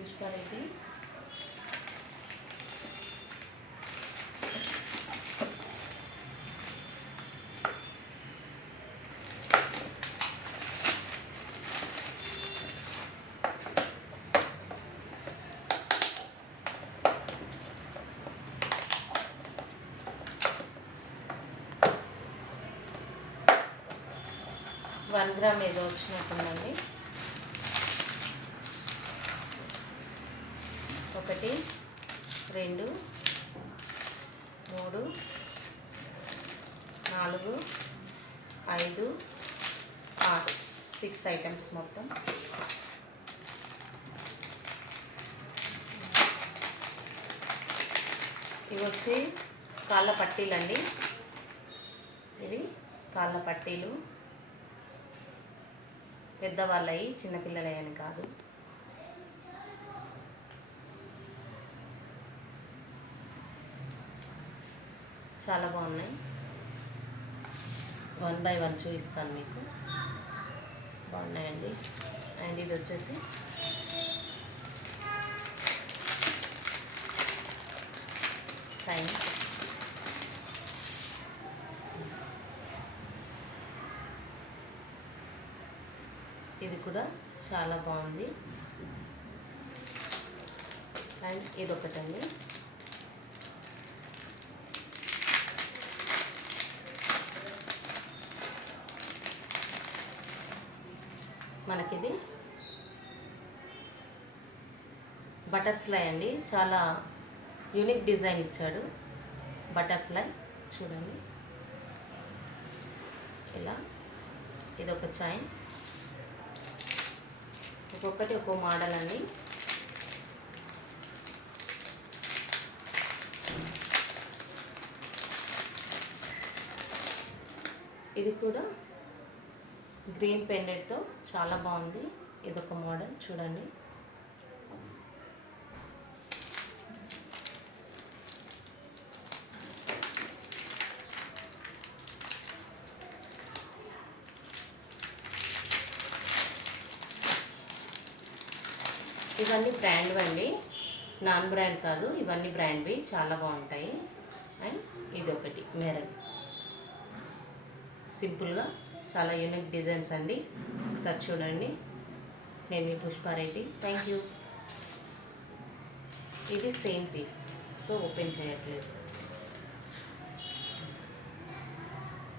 Pushpa Reddy. One gram ఏదో వచ్చినట్టుందండి. 1 2 3 4 5 6 6 items మొత్తం. ఇవి వచ్చి కాళ్ళ పట్టీలండి. ఇవి కాళ్ళ పట్టీలు పెద్దవాళ్ళవి, చిన్నపిల్లలవి అని కాదు. చాలా బాగున్నాయి. 1 బై 1 చూపిస్తాను మీకు. బాగున్నాయండి. అండ్ ఇది వచ్చేసి చైన్. ఇది కూడా చాలా బాగుంది. అండ్ ఇదొకటండి. మనకిది బటర్ఫ్లై అండి. చాలా యూనిక్ డిజైన్ ఇచ్చాడు. బటర్ఫ్లై చూడండి ఇలా. ఇదొక చైన్. ఒక్కొక్కటి ఒక్కో మోడల్ అండి. ఇది కూడా గ్రీన్ పెండెంట్తో చాలా బాగుంది. ఇదొక మోడల్ చూడండి. ఇవన్నీ బ్రాండ్ అండి, నాన్ బ్రాండ్ కాదు. ఇవన్నీ బ్రాండ్వి, చాలా బాగుంటాయి. అండ్ ఇదొకటి మెరూన్, సింపుల్గా చాలా యూనిక్ డిజైన్స్ అండి. ఒకసారి చూడండి. నేను మీ పుష్పారెడ్డి. Thank you. ఇది సేమ్ పీస్, సో ఓపెన్ చేయట్లేదు.